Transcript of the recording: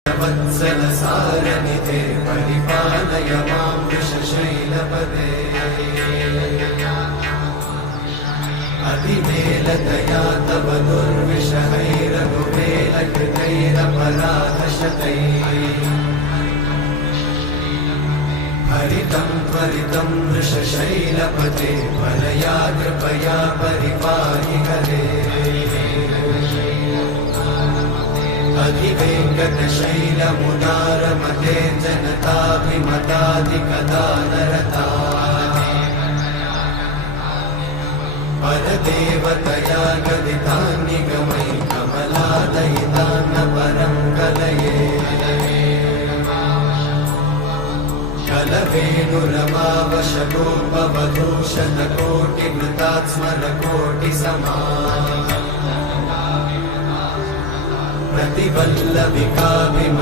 वत्सलसारनिधे परिपालय मां वृषशैलपदे अतिवेलतया तव दुर्विषहैरघुवेलकृतैरपराधशतैः हरितं त्वरितं वृषशैलपते परया कृपया परिपाहि हरे अधिवेङ्कटशैलमुदारमते जनताभिमताधिकदानरता परदेवतया गदितान्निगमै कमलादयितान्न परं कलये कलवेणुरमावशतोपवधूशतकोटिवृतात् स्मरकोटिसमा प्रतिवल्लभिकाभिम